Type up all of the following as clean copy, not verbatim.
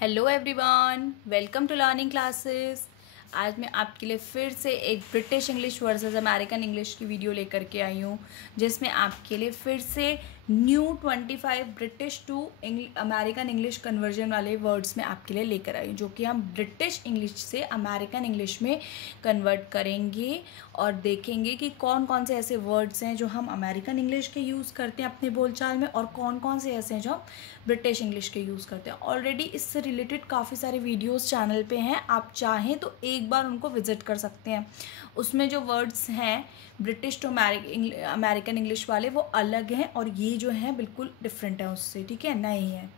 Hello everyone, welcome to learning classes. आज मैं आपके लिए फिर से एक British English versus American English की वीडियो लेकर के आई हूँ, जिसमें आपके लिए फिर से new 25 British to American English conversion वाले वर्ड्स में आपके लिए लेकर आई हूँ, जो कि हम ब्रिटिश इंग्लिश से अमेरिकन इंग्लिश में कन्वर्ट करेंगे और देखेंगे कि कौन कौन से ऐसे वर्ड्स हैं जो हम अमेरिकन इंग्लिश के यूज़ करते हैं अपने बोलचाल में और कौन कौन से ऐसे हैं जो हम ब्रिटिश इंग्लिश के यूज़ करते हैं। ऑलरेडी इससे रिलेटेड काफ़ी सारे वीडियोस चैनल पे हैं, आप चाहें तो एक बार उनको विजिट कर सकते हैं। उसमें जो वर्ड्स हैं ब्रिटिश टू अमेरिकन इंग्लिश वाले वो अलग हैं और ये जो हैं बिल्कुल डिफरेंट है उससे, ठीक है, नए हैं।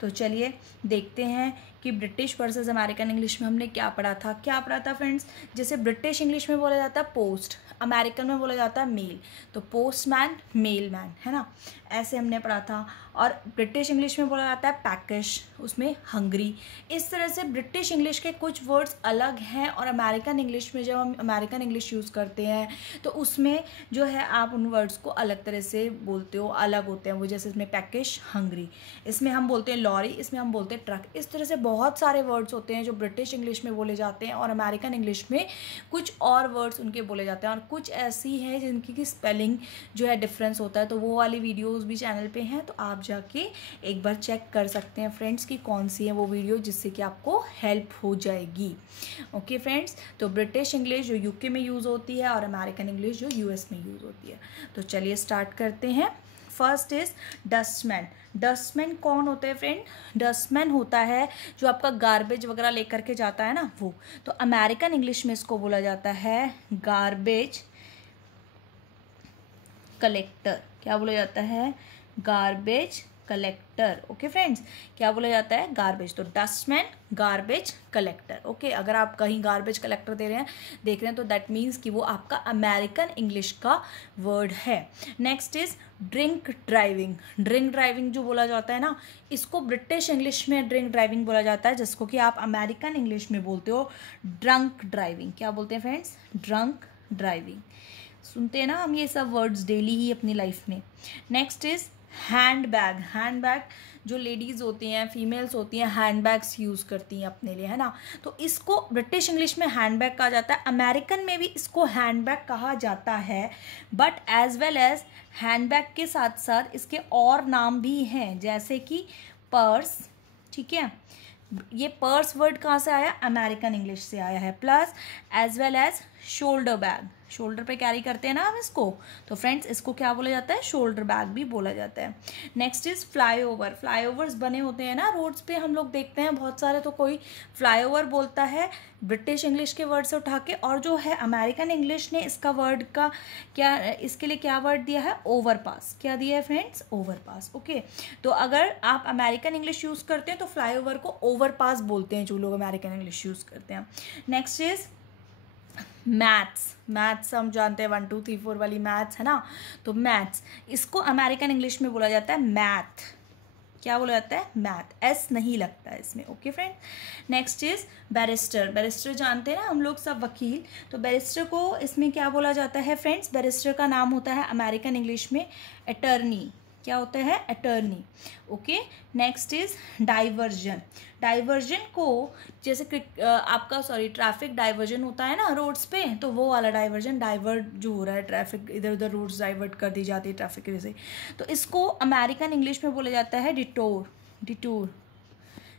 तो चलिए देखते हैं कि ब्रिटिश वर्सेस अमेरिकन इंग्लिश में हमने क्या पढ़ा था फ्रेंड्स। जैसे ब्रिटिश इंग्लिश में बोला जाता है पोस्ट, अमेरिकन में बोला जाता है मेल, तो पोस्टमैन मेल मैन, है ना, ऐसे हमने पढ़ा था। और ब्रिटिश इंग्लिश में बोला जाता है पैकेज, उसमें हंग्री। इस तरह से ब्रिटिश इंग्लिश के कुछ वर्ड्स अलग हैं और अमेरिकन इंग्लिश में जब हम अमेरिकन इंग्लिश यूज़ करते हैं तो उसमें जो है आप उन वर्ड्स को अलग तरह से बोलते हो, अलग होते हैं वो। जैसे इसमें पैकेज हंग्री, इसमें हम बोलते हैं लॉरी, इसमें हम बोलते हैं ट्रक। इस तरह से बहुत सारे वर्ड्स होते हैं जो ब्रिटिश इंग्लिश में बोले जाते हैं और अमेरिकन इंग्लिश में कुछ और वर्ड्स उनके बोले जाते हैं और कुछ ऐसी हैं जिनकी की स्पेलिंग जो है डिफरेंस होता है। तो वो वाली वीडियोस भी चैनल पे हैं, तो आप जाके एक बार चेक कर सकते हैं फ्रेंड्स कि कौन सी है वो वीडियो, जिससे कि आपको हेल्प हो जाएगी। ओके फ्रेंड्स, तो ब्रिटिश इंग्लिश जो यूके में यूज़ होती है और अमेरिकन इंग्लिश जो यूएस में यूज़ होती है। तो चलिए स्टार्ट करते हैं। First is डस्टमैन। डस्टमैन कौन होता है फ्रेंड? डस्टमैन होता है जो आपका गार्बेज वगैरह लेकर के जाता है ना, वो। तो अमेरिकन इंग्लिश में इसको बोला जाता है गार्बेज कलेक्टर। क्या बोला जाता है? Garbage collector. ओके फ्रेंड्स, क्या बोला जाता है? गार्बेज। तो डस्टमैन गार्बेज कलेक्टर। ओके, अगर आप कहीं गार्बेज कलेक्टर देख रहे हैं तो दैट मीन्स कि वो आपका अमेरिकन इंग्लिश का वर्ड है। Next is drink driving. Drink driving जो बोला जाता है ना, इसको ब्रिटिश इंग्लिश में ड्रिंक ड्राइविंग बोला जाता है, जिसको कि आप अमेरिकन इंग्लिश में बोलते हो ड्रंक ड्राइविंग। क्या बोलते हैं फ्रेंड्स? Drunk driving. सुनते हैं ना हम ये सब वर्ड्स डेली ही अपनी लाइफ में। Next is hand bag. Hand bag जो लेडीज़ होती हैं, फीमेल्स होती हैं, हैंड बैग्स यूज़ करती हैं अपने लिए, है ना। तो इसको ब्रिटिश इंग्लिश में हैंड बैग कहा जाता है, अमेरिकन में भी इसको हैंड बैग कहा जाता है। But as well as hand bag के साथ साथ इसके और नाम भी हैं, जैसे कि पर्स। ठीक है, ये पर्स वर्ड कहाँ से आया? अमेरिकन इंग्लिश से आया है। Plus as well as shoulder bag, shoulder पे कैरी करते हैं ना हम इसको, तो फ्रेंड्स इसको क्या बोला जाता है? शोल्डर बैग भी बोला जाता है। Next is flyover. फ्लाईओवर्स बने होते हैं ना रोड्स पे, हम लोग देखते हैं बहुत सारे। तो कोई फ्लाईओवर बोलता है ब्रिटिश इंग्लिश के वर्ड से उठा के, और जो है अमेरिकन इंग्लिश ने इसका वर्ड का क्या, इसके लिए क्या वर्ड दिया है? ओवरपास। क्या दिया है फ्रेंड्स? ओवरपास। ओके, तो अगर आप अमेरिकन इंग्लिश यूज़ करते हैं तो फ्लाईओवर को ओवरपास बोलते हैं जो लोग अमेरिकन इंग्लिश यूज़ करते हैं। Next is maths. मैथ्स हम जानते हैं 1 2 3 4 वाली मैथ्स, है ना। तो मैथ्स, इसको अमेरिकन इंग्लिश में बोला जाता है मैथ। क्या बोला जाता है? मैथ। एस नहीं लगता है इसमें। Okay friend, next is barrister. Barrister जानते हैं ना हम लोग सब, वकील। तो बैरिस्टर को इसमें क्या बोला जाता है फ्रेंड्स? बैरिस्टर का नाम होता है अमेरिकन इंग्लिश में अटर्नी। क्या होता है? Attorney. Okay, next is diversion. Diversion को जैसे आपका ट्रैफिक डाइवर्जन होता है ना रोड्स पे, तो वो वाला डाइवर्जन, डाइवर्ट जो हो रहा है, ट्रैफिक इधर उधर रोड्स डाइवर्ट कर दी जाती है ट्रैफिक की वजह से, तो इसको अमेरिकन इंग्लिश में बोला जाता है डिटोर। डिटोर,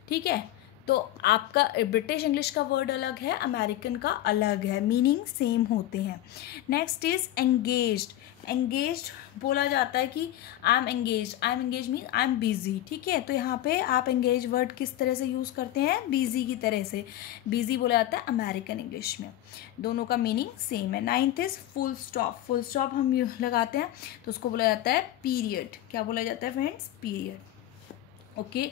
ठीक है। तो आपका ब्रिटिश इंग्लिश का वर्ड अलग है, अमेरिकन का अलग है, मीनिंग सेम होते हैं। Next is engaged. एंगेज्ड बोला जाता है कि I am engaged. I am engage mean I am busy. ठीक है, तो यहाँ पे आप एंगेज वर्ड किस तरह से यूज़ करते हैं? बिजी की तरह से। बिजी बोला जाता है अमेरिकन इंग्लिश में, दोनों का मीनिंग सेम है। 9th is full stop. Full stop हम लगाते हैं तो उसको बोला जाता है पीरियड। क्या बोला जाता है friends? Period. Okay,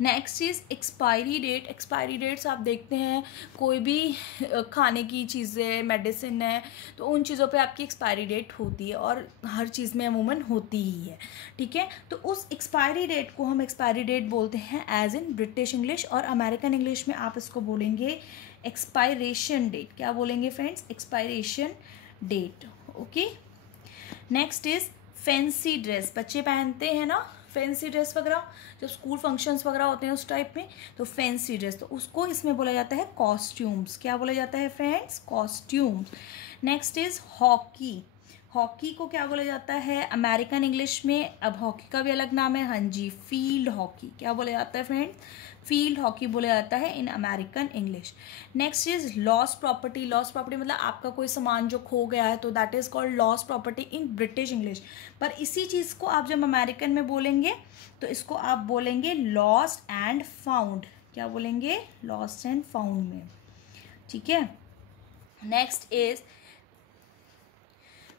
next is expiry date. Expiry dates आप देखते हैं, कोई भी खाने की चीज़ें, मेडिसिन है, तो उन चीज़ों पे आपकी एक्सपायरी डेट होती है और हर चीज़ में अमूमन होती ही है। ठीक है, तो उस एक्सपायरी डेट को हम एक्सपायरी डेट बोलते हैं एज इन ब्रिटिश इंग्लिश, और अमेरिकन इंग्लिश में आप इसको बोलेंगे एक्सपायरेशन डेट। क्या बोलेंगे friends? Expiration date. Okay, next is fancy dress. बच्चे पहनते हैं ना फैंसी ड्रेस वगैरह, जब स्कूल फंक्शंस वगैरह होते हैं उस टाइप में, तो फैंसी ड्रेस, तो उसको इसमें बोला जाता है कॉस्ट्यूम्स। क्या बोला जाता है friends? Costumes. Next is hockey. Hockey को क्या बोला जाता है अमेरिकन इंग्लिश में? अब हॉकी का भी अलग नाम है, हाँ जी, फील्ड हॉकी। क्या बोला जाता है फ्रेंड्स? फील्ड हॉकी बोला जाता है in American English. Next is lost property. Lost property मतलब आपका कोई सामान जो खो गया है, तो that is called lost property in British English. पर इसी चीज़ को आप जब अमेरिकन में बोलेंगे तो इसको आप बोलेंगे लॉस्ट एंड फाउंड। क्या बोलेंगे? लॉस्ट एंड फाउंड में, ठीक है। Next is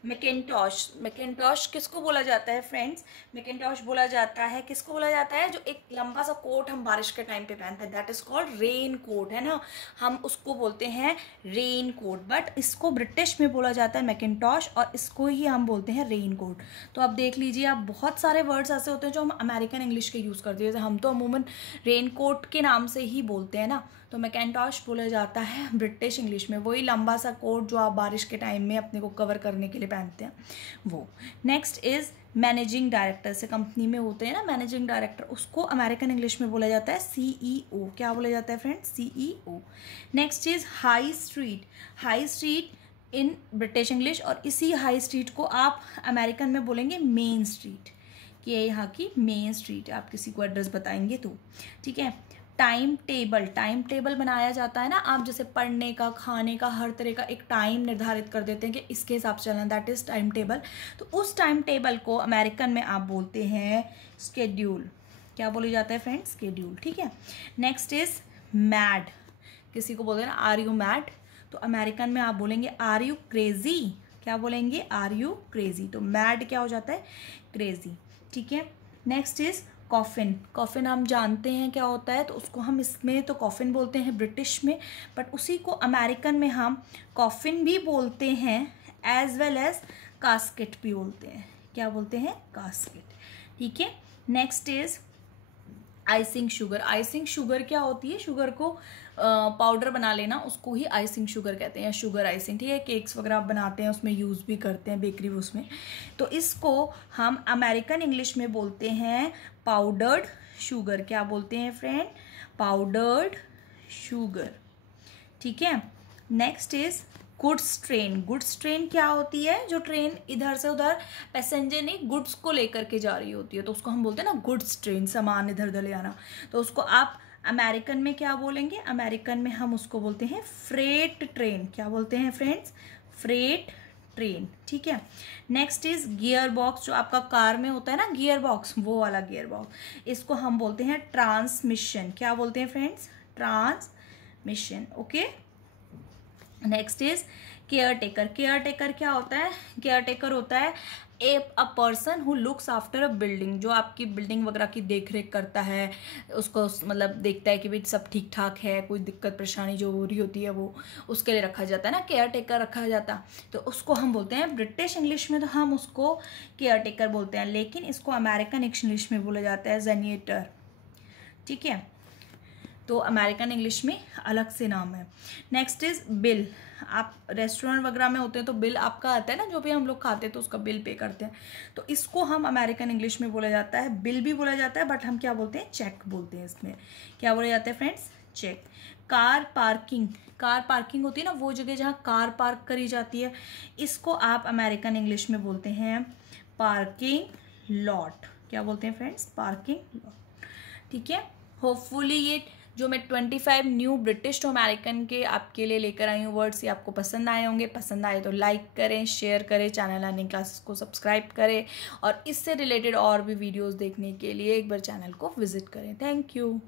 मैकिन्टॉश। मैकिन्टॉश किसको बोला जाता है फ्रेंड्स? मैकिन्टॉश बोला जाता है, किसको बोला जाता है? जो एक लंबा सा कोट हम बारिश के टाइम पे पहनते हैं, that is called rain coat, है ना, हम उसको बोलते हैं रेन कोट। बट इसको ब्रिटिश में बोला जाता है मैकिन्टॉश, और इसको ही हम बोलते हैं रेन कोट। तो आप देख लीजिए, आप बहुत सारे वर्ड्स ऐसे होते हैं जो हम अमेरिकन इंग्लिश के यूज़ करते हैं, जैसे हम तो अमूमन रेन कोट के नाम से ही बोलते हैं ना, तो मैकिन्टॉश बोला जाता है ब्रिटिश इंग्लिश में, वही लंबा सा कोट जो आप बारिश के टाइम में अपने को कवर करने के लिए पहनते हैं वो। Next is managing director. से कंपनी में होते हैं ना मैनेजिंग डायरेक्टर, उसको अमेरिकन इंग्लिश में बोला जाता है सीईओ। क्या बोला जाता है friends? CEO. Next is high street. High street in British English, और इसी हाई स्ट्रीट को आप अमेरिकन में बोलेंगे मेन स्ट्रीट, कि ये यहाँ की मेन स्ट्रीट है, आप किसी को एड्रेस बताएंगे तो, ठीक है। Time table. टाइम टेबल बनाया जाता है ना, आप जैसे पढ़ने का, खाने का, हर तरह का एक टाइम निर्धारित कर देते हैं कि इसके हिसाब से चलना, दैट इज टाइम टेबल। तो उस टाइम टेबल को अमेरिकन में आप बोलते हैं स्केड्यूल। क्या बोला जाता है फ्रेंड्स? स्केड्यूल, ठीक है। Next is mad. किसी को बोलते हैं ना आर यू मैड, तो अमेरिकन में आप बोलेंगे आर यू क्रेजी। क्या बोलेंगे? Are you crazy. तो मैड क्या हो जाता है? क्रेजी, ठीक है। Next is coffin. कॉफिन हम जानते हैं क्या होता है, तो उसको हम इसमें तो कॉफिन बोलते हैं ब्रिटिश में, बट उसी को अमेरिकन में हम कॉफिन भी बोलते हैं, एज वेल एज कास्केट भी बोलते हैं। क्या बोलते हैं? कास्केट, ठीक है। Next is icing sugar. Icing sugar क्या होती है? शुगर को पाउडर बना लेना, उसको ही आइसिंग शुगर कहते हैं, या शुगर आइसिंग, ठीक है। केक्स वगैरह आप बनाते हैं उसमें यूज़ भी करते हैं, बेकरी उसमें, तो इसको हम अमेरिकन इंग्लिश में बोलते हैं पाउडर्ड शुगर। क्या बोलते हैं फ्रेंड? पाउडर्ड शुगर, ठीक है। Next is goods train. Goods train क्या होती है? जो ट्रेन इधर से उधर पैसेंजर नहीं, गुड्स को लेकर के जा रही होती है, तो उसको हम बोलते हैं ना गुड्स ट्रेन, सामान इधर उधर ले आना। तो उसको आप अमेरिकन में क्या बोलेंगे? अमेरिकन में हम उसको बोलते हैं फ्रेट ट्रेन। क्या बोलते हैं फ्रेंड्स? फ्रेट ट्रेन, ठीक है। Next is gear box. जो आपका कार में होता है ना गियर बॉक्स, वो वाला गियर बॉक्स, इसको हम बोलते हैं ट्रांसमिशन। क्या बोलते हैं friends? Transmission, okay. Next is care taker. Care taker क्या होता है? केयर टेकर होता है a person who looks after a building, जो आपकी बिल्डिंग वगैरह की देख रेख करता है, उसको मतलब देखता है कि भाई सब ठीक ठाक है, कोई दिक्कत परेशानी जो हो रही होती है वो उसके लिए रखा जाता है ना, केयर टेकर रखा जाता, तो उसको हम बोलते हैं ब्रिटिश इंग्लिश में तो हम उसको केयर टेकर बोलते हैं, लेकिन इसको अमेरिकन इंग्लिश में बोला जाता है जेनिएटर, ठीक है। तो अमेरिकन इंग्लिश में अलग से नाम है। Next is bill. आप रेस्टोरेंट वगैरह में होते हैं तो बिल आपका आता है ना, जो भी हम लोग खाते हैं तो उसका बिल पे करते हैं, तो इसको हम अमेरिकन इंग्लिश में बोला जाता है, बिल भी बोला जाता है, बट हम क्या बोलते हैं? चेक बोलते हैं। इसमें क्या बोला जाता है friends? Check. Car parking. Car parking होती है ना वो जगह जहाँ कार पार्क करी जाती है, इसको आप अमेरिकन इंग्लिश में बोलते हैं पार्किंग लॉट। क्या बोलते हैं फ्रेंड्स? पार्किंग लॉट, ठीक है। होपफुली ये जो मैं 25 न्यू ब्रिटिश टू अमेरिकन के आपके लिए लेकर आई हूँ वर्ड्स, ये आपको पसंद आए होंगे। पसंद आए तो लाइक करें, शेयर करें, चैनल लर्निंग क्लासेस को सब्सक्राइब करें, और इससे रिलेटेड और भी वीडियोस देखने के लिए एक बार चैनल को विजिट करें। Thank you.